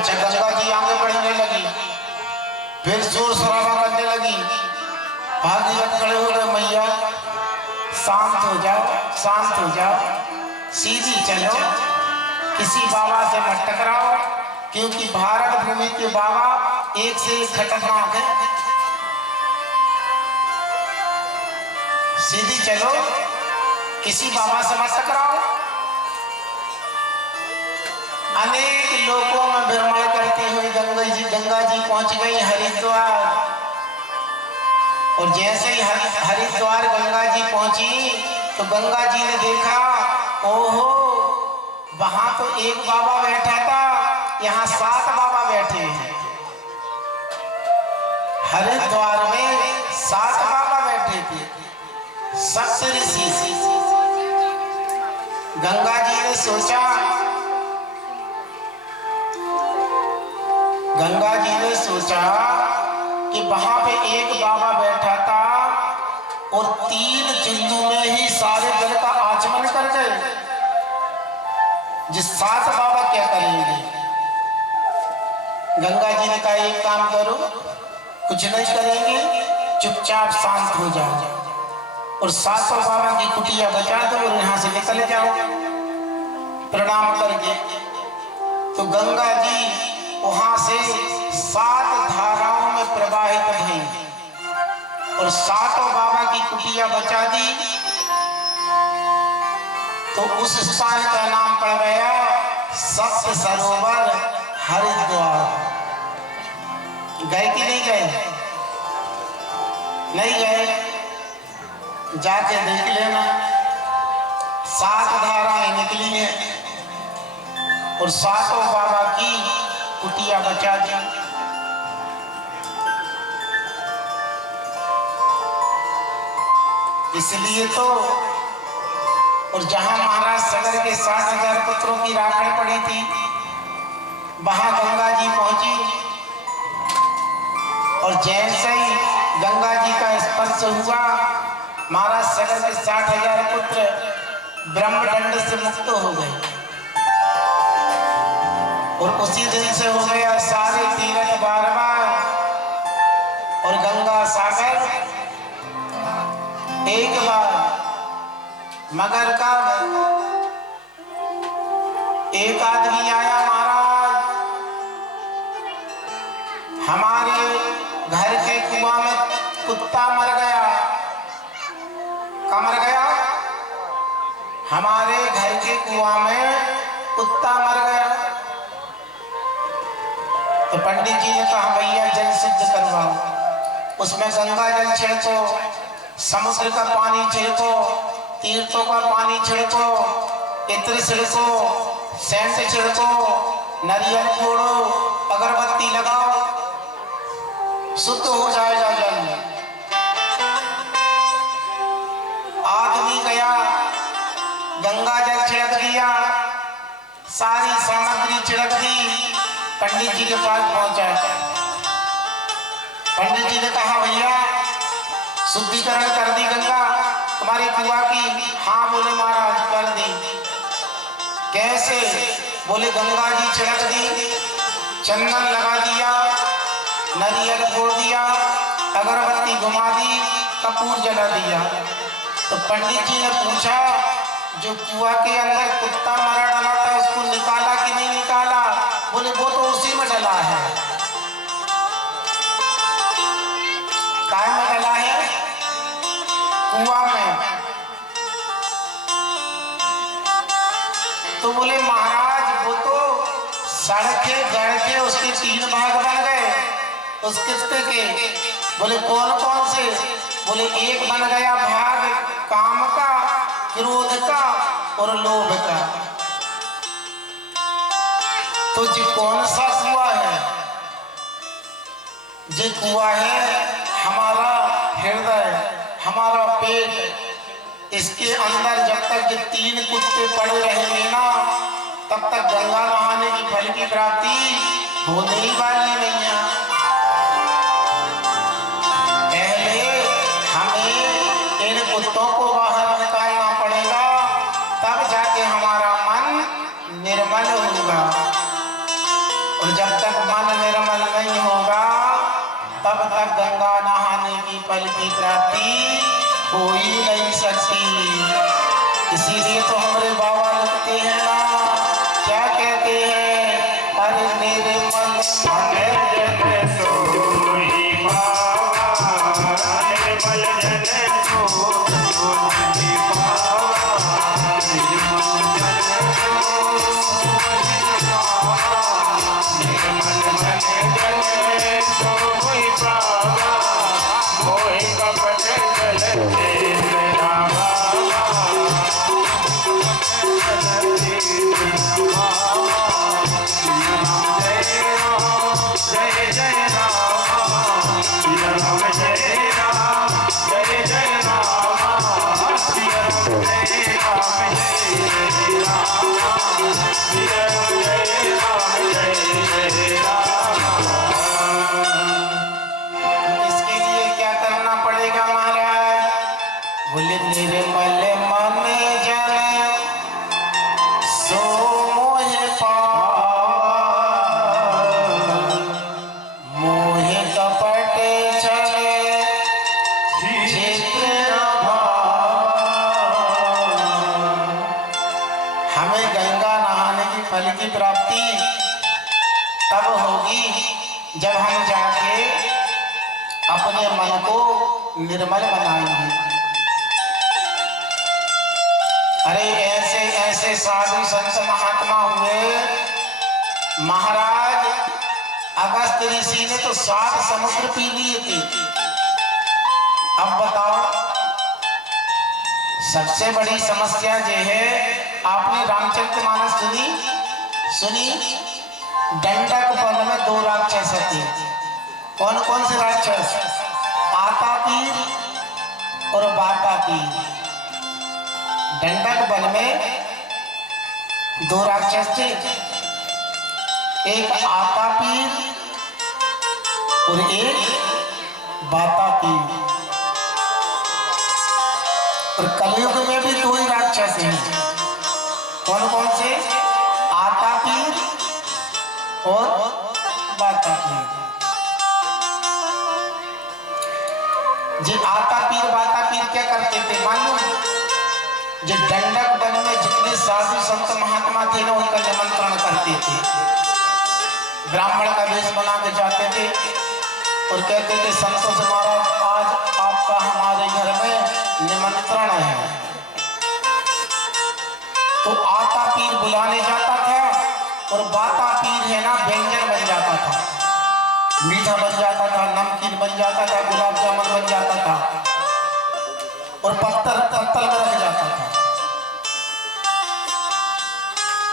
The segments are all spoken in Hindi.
अच्छा, गंगा जी आगे बढ़ने लगी, फिर शोर शराबा करने लगी। भागीरथ खड़े हो गए, मैया शांत हो जाओ, शांत हो जाओ, सीधी चलो, किसी बाबा से मत टकराओ, क्योंकि भारत भूमि के बाबा एक से एक खतरनाक है। सीधी चलो, किसी बाबा से मत टकराओ। अनेक लोगों में भ्रमण करते हुए गंगा जी पहुंच गई हरिद्वार। और जैसे ही हरिद्वार गंगा जी पहुंची तो गंगा जी ने देखा, ओहो, वहां तो एक बाबा बैठा था, यहाँ 7 बाबा बैठे हैं। हरिद्वार में 7 बाबा बैठे थे, सप्त ऋषि। गंगा जी ने सोचा, कि वहां पे एक बाबा बैठा था और 3 चिल्लू में ही सारे जल का आचमन कर गए। जिस 7 बाबा क्या करेंगे? गंगा जी ने कहा, एक काम करो, कुछ नहीं करेंगे, चुपचाप शांत हो जाओ और 7 बाबा की कुटिया बचा दो और यहां से निकल जाओ प्रणाम करके। तो गंगा जी वहां से 7 धाराओं में प्रवाहित भई और 7 बाबा की कुटिया बचा दी। तो उस स्थान का नाम पड़ गया सप्त सरोवर हरिद्वार। गए कि नहीं गए? नहीं गए? जाके देख लेना, 7 धाराएं निकली हैं और 7 बाबा की कुटिया बचा दी। इसलिए तो, और जहां महाराज सगर के 60,000 पुत्रों की राखड़ पड़ी थी, वहां गंगा जी पहुंची और जैसे ही गंगा जी का स्पर्श हुआ, महाराज सगर के 60,000 पुत्र ब्रह्मदंड से मुक्त हो गए। और उसी दिन से हो गया सारे तीरथ बार-बार और गंगा सागर एक बार। मगर का एक आदमी आया, महाराज हमारे घर के कुआं में कुत्ता मर गया। क्या मर गया? हमारे घर के कुआं में कुत्ता मर गया। तो पंडित जी ने कहा, भैया जल शुद्ध करवाओ, उसमें गंगा जल छिड़को, समुद्र का पानी छिड़को, तीर्थों का पानी छिड़को, इत्र छिड़को, सेंट छिड़को, नारियल फोड़ो, अगरबत्ती लगाओ, शुद्ध हो जाएगा जल। आदमी गया, गंगा जल छिड़क दिया, सारी सामग्री छिड़क दी, पंडित जी के पास पहुंचा। पंडित जी ने कहा, भैया शुद्धिकरण कर दी गंगा तुम्हारे कुआं की? हाँ बोले महाराज, कर दी। कैसे? बोले गंगा जी छिड़क दी, चंदन लगा दिया, नारियल फोड़ दिया, अगरबत्ती घुमा दी, कपूर जला दिया। तो पंडित जी ने पूछा, जो कुआं के अंदर कुत्ता मरा डाला था उसको निकाला कि नहीं निकाला? बोले वो तो उसी में डला है। काय में डला है? कुआं में। तो बोले महाराज वो तो सड़के गड़ के उसके 3 भाग बन गए उस किस्ते के। बोले कौन कौन से? बोले एक बन गया भाग काम का, क्रोध का और लोभ का। तो जी कौन सा कुआं है? जी कुआं है हमारा हृदय, हमारा पेट। इसके अंदर जब तक ये 3 कुत्ते पड़े रहेंगे ना, तब तक गंगा नहाने की फल की प्राप्ति होने ही वाली नहीं है। पहले हमें इन कुत्तों को बाहर निकालना पड़ेगा, तब जाके हमारा मन निर्मल होगा। और जब तक गंगा नहाने की फल की प्राप्ति हो ही नहीं सकती। इसीलिए तो हमारे बाबा लिखते हैं ना, क्या कहते हैं, अरे निर्मल मन जन सोई पावा, निर्मल जन सोई पावा, निर्मल मन जन सोई पावा, मोहि कपट चलते रामा। जय जय राम, राम जय राम, जय जय राम, राम जय राम, जय राम, जय जय राम। इसके लिए क्या करना पड़ेगा महाराज? बोले निर्मल मन जन सो मोहे मोहे कपट चले चित्र हमें गंगा नहाने की फल की प्राप्ति तब होगी जब हम जाके अपने मन को निर्मल बनाएंगे। अरे ऐसे ऐसे साधु संत महात्मा हुए महाराज, अगस्त ऋषि ने तो 7 समुद्र पी लिए थे। अब बताओ, सबसे बड़ी समस्या ये है, आपने रामचरितमानस सुनी? दंडक वन में 2 राक्षस थे। कौन कौन से राक्षस? आतापीर और वातापीर। दंडक वन में 2 राक्षस थे, एक आतापीर और एक वातापीर। और कलयुग में भी 2 ही राक्षस हैं। कौन कौन से? आतापीर और वातापीर। जी आतापीर वातापीर क्या करते थे मालूम? जो दंडक वन में जितने साधु संत महात्मा थे ना, उनका निमंत्रण करते थे। ब्राह्मण का वेश बना के जाते थे और कहते थे, संतों से महाराज आज आपका हमारे घर में निमंत्रण है। तो आतापीर बुलाने जाता था और वातापीर है ना व्यंजन बन जाता था, मीठा बन जाता था, नमकीन बन जाता था, गुलाब जामुन बन जाता था और पत्तल में रख जाता था।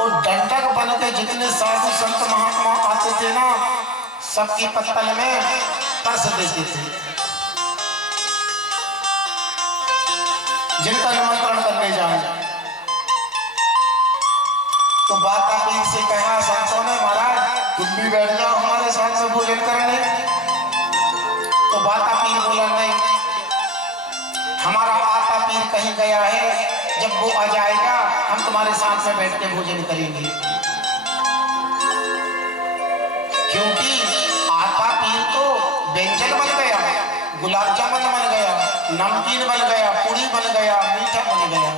और दंडक बन के जितने साधु संत महात्मा आते थे ना, सबकी पत्तल में परस देते थे, जिनका निमंत्रण करने जाए। तो वातापीर से कहा संतों ने, महाराज तुम भी बैठ जाओ हमारे साथ में भोजन करने। तो वातापीर बोला, नहीं, हमारा आतापीर कहीं गया है, जब वो आ जाएगा हम तुम्हारे साथ में बैठ के भोजन करेंगे। क्योंकि आतापीर तो व्यंजन बन गया, गुलाब जामुन बन गया, नमकीन बन गया, पूरी बन गया, मीठा बन गया।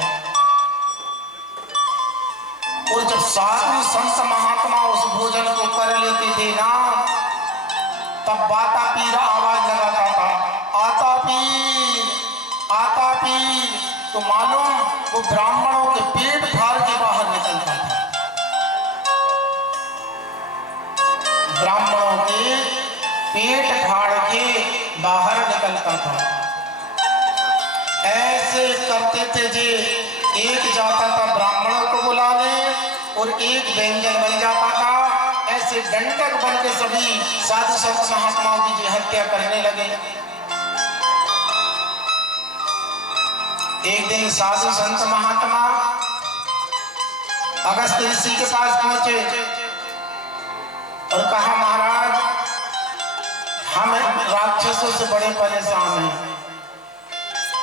और जब साधु संत महात्मा उस भोजन को कर लेते थे ना, तब वातापीर आवाज लगाता था, आतापीर आतापीर। तो मालूम वो ब्राह्मणों के पेट फाड़ के बाहर निकलता था। ब्राह्मणों के पेट फाड़ के बाहर निकलता था। ऐसे करते थे जी, एक जाता था ब्राह्मणों को बुलाने और एक व्यंजन बन जाता था। ऐसे दंडक बन के सभी साधु संत महात्माओं की हत्या करने लगे। एक दिन साधु संत महात्मा अगस्त ऋषि के पास पहुंचे और कहा, महाराज हम राक्षसों से बड़े परेशान हैं।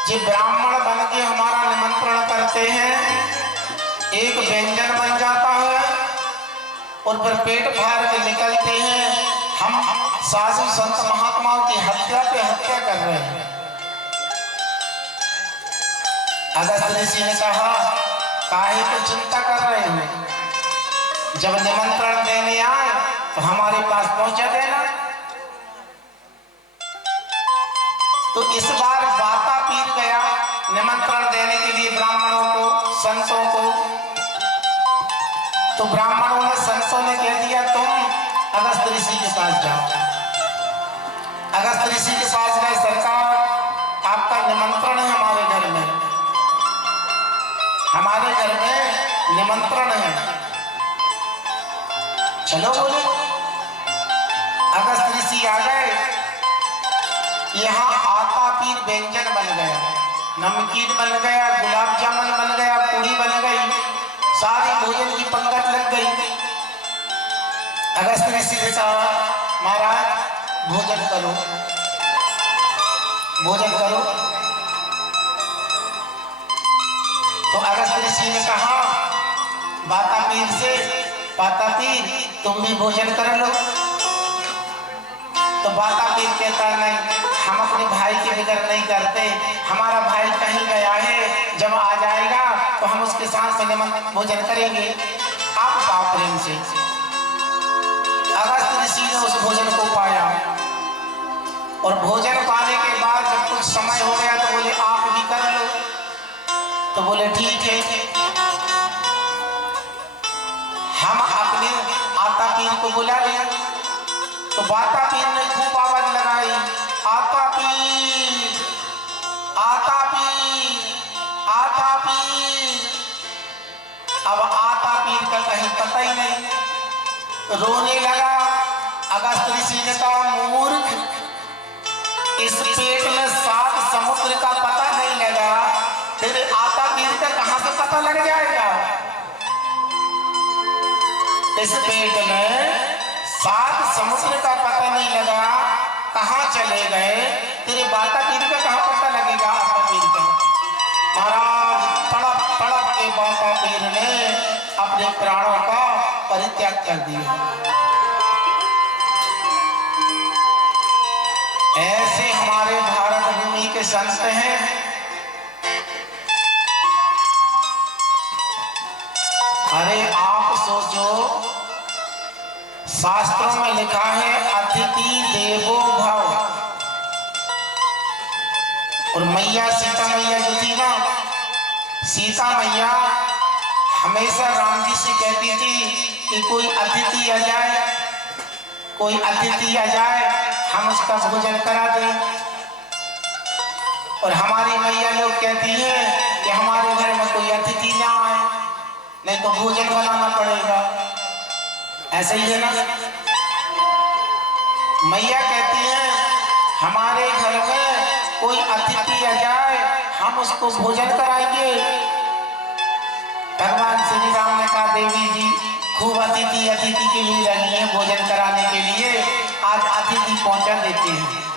जो ब्राह्मण बन के हमारा निमंत्रण करते हैं, एक व्यंजन बन जाता है और फिर पेट फाड़ के निकलते हैं, हम साधु संत महात्माओं की हत्या पे हत्या कर रहे हैं। अगस्त ऋषि ने कहा, काहे को चिंता कर रहे हो? जब निमंत्रण देने आए तो हमारे पास पहुंचा देना। तो इस बार वातापीर गया निमंत्रण देने के लिए ब्राह्मणों को, संतों को। तो ब्राह्मणों ने, संतों ने कह दिया, तुम अगस्त ऋषि के पास जाओ। अगस्त ऋषि के पास गए, सरकार आपका निमंत्रण है हमारे घर में, हमारे घर में निमंत्रण है, चलो बोले। अगस्त ऋषि आ गए। यहाँ आतापीर व्यंजन बन गया, नमकीन बन गया, गुलाब जामुन बन गया, पूरी बन गई, सारी भोजन की पंगत लग गई। अगस्त ऋषि ने कहा, महाराज भोजन करो, भोजन करो। तो अगस्त ऋषि ने कहा वातापीर से, वातापीर तुम भी भोजन कर लो। तो वातापीर कहता, नहीं, हम अपने भाई के बिगड़ नहीं करते, हमारा भाई कहीं गया है, जब आ जाएगा तो हम उसके साथ में भोजन करेंगे, आप पाओ प्रेम से। अगस्त ऋषि ने उस भोजन को पाया और भोजन पाने के बाद जब कुछ समय हो गया तो बोले, आप भी कर लो। तो बोले ठीक है। हम अपने आतापीर को बुला लिया। तो वातापीर ने खूब आवाज लगाई, आतापीर, आतापीर, आतापीर। अब आतापीर का कहीं पता ही नहीं, रोने लगा। अगस्त ऋषि ने कहा, मूर्ख, इस पेट में 7 समुद्र का पता नहीं लगा, तेरे आतापीर का कहां से पता लग जाएगा? इस पेट में 7 समुद्र का पता नहीं लगा, कहां चले गए? तेरे वातापीर का कहां पता लगेगा? आतापीर का। महाराज तड़प तड़प के वातापीर ने अपने प्राणों का परित्याग कर दिया। ऐसे हमारे भारत भूमि के संत हैं। अरे आप सोचो, शास्त्रों में लिखा है अतिथि देवो भव। और मैया सीता मैया जो थी ना, सीता मैया हमेशा राम जी से कहती थी कि कोई अतिथि आ जाए, कोई अतिथि आ जाए, हम उसका भोजन करा दें। और हमारी मैया लोग कहती है कि हमारे घर में कोई अतिथि ना आए, नहीं तो भोजन बनाना पड़ेगा। ऐसा ही है ना? मैया कहती है हमारे घर में कोई अतिथि आ जाए, हम उसको भोजन कराएंगे। भगवान श्री राम ने कहा, देवी जी खूब अतिथि अतिथि के लिए लगी है भोजन कराने के लिए, आज अतिथि पहुंचा देते हैं।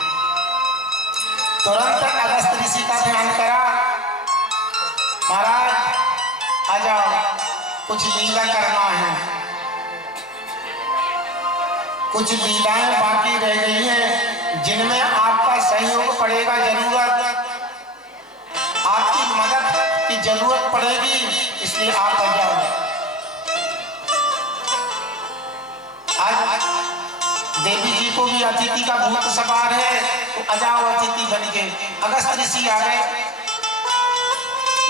तुरंत अगस्त ऋषि का ध्यान करा, महाराज आ जाओ, कुछ लीला करना है। कुछ लीलाएं बाकी रह गई हैं जिनमें आपका सहयोग पड़ेगा, जरूरत, आपकी मदद की जरूरत पड़ेगी, इसलिए आप आ जाओ। आज देवी जी को भी अतिथि का भूत सवार है, तो आ जाओ अतिथि बन के। अगस्त ऋषि आ गए।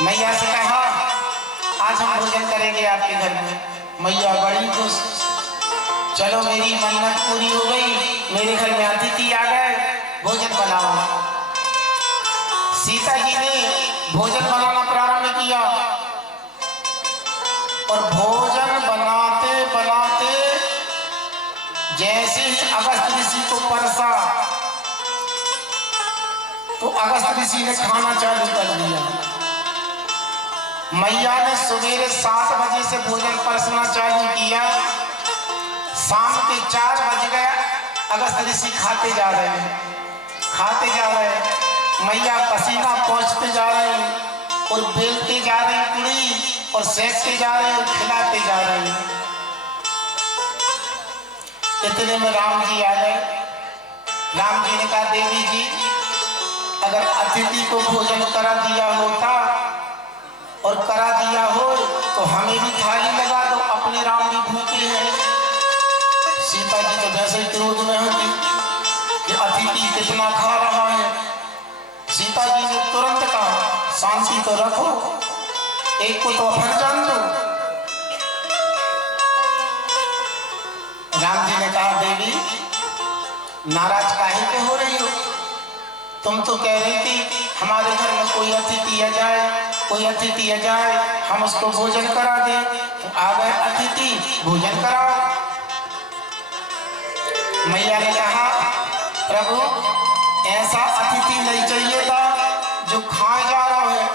मैया से कहा, आज हम भोजन करेंगे आपके घर में। मैया बड़ी खुश, चलो मेरी मन्नत पूरी हो गई, मेरे घर में अतिथि आ गए, भोजन बनाओ। सीता जी ने भोजन बनाना प्रारंभ किया और भोजन बनाते बनाते जैसे ही अगस्त ऋषि को परसा तो अगस्त ऋषि ने खाना चालू कर दिया। मैया ने सवेरे 7 बजे से भोजन परसना चालू किया, शाम के 4 बज गया, अगस्त ऋषि खाते जा रहे हैं, खाते जा रहे हैं। मैया पसीना पहुंचते जा रहे हैं और बेलते जा रहे हैं पूरी, और सेकते जा रहे हैं और खिलाते जा रहे हैं। इतने में राम जी आ गए। राम जी ने कहा देवी जी अगर अतिथि को भोजन करा दिया होता और करा दिया हो तो हमें भी थाली लगा दो, अपने राम भी भूखे हैं। सीता जी तो जैसे ही क्रोध में होती कि अतिथि कितना खा रहा है। सीता जी ने तुरंत कहा शांति तो रखो, एक को तो अफर जान दो। राम जी ने कहा देवी नाराज काहे पे हो रही हो? तुम तो कह रही थी हमारे घर में कोई अतिथि आ जाए, कोई अतिथि आ जाए हम उसको भोजन करा दें। तो आ गए अतिथि, भोजन कराओ। मैया ने कहा प्रभु ऐसा अतिथि नहीं चाहिए था जो खाए जा रहा है,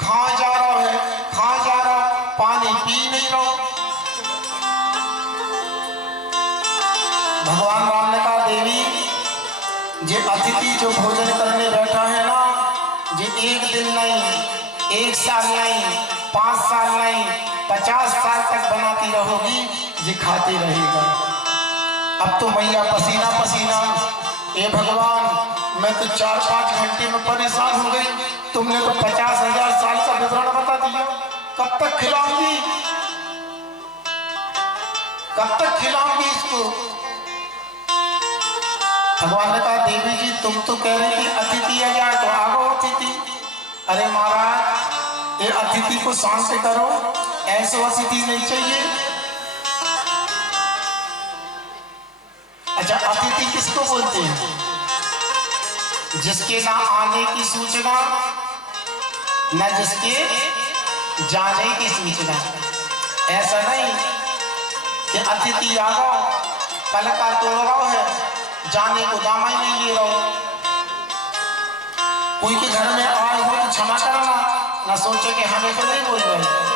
खाए जा रहा है, खाए जा रहा, पानी पी नहीं रहा। भगवान राम ने कहा देवी जे अतिथि जो भोजन करने बैठा है ना, जे एक दिन नहीं, एक साल नहीं, 5 साल नहीं, 50 साल तक बनाती रहोगी, जे खाते रहेगा। अब तो मैया पसीना पसीना, ए भगवान मैं तो 4-5 घंटे में परेशान हो गई, तुमने तो 50,000 साल का विवरण बता दिया, कब तक खिलाऊंगी, कब तक खिलाऊंगी इसको? भगवान ने कहा देवी जी तुम तो कह रही थी अतिथि आ जाए तो आ गो अतिथि। अरे महाराज ये अतिथि को शांत करो, ऐसे अतिथि नहीं चाहिए। अच्छा अतिथि किसको बोलते हैं? जिसके ना आने की सूचना न जिसके जाने की सूचना। ऐसा नहीं कि अतिथि आ गो कल का तोड़ रहा है, जाने को दामा ही नहीं ले रहा। कोई के घर में आए हो तो क्षमा करना, ना सोचे कि हमें तो नहीं बोल रहे।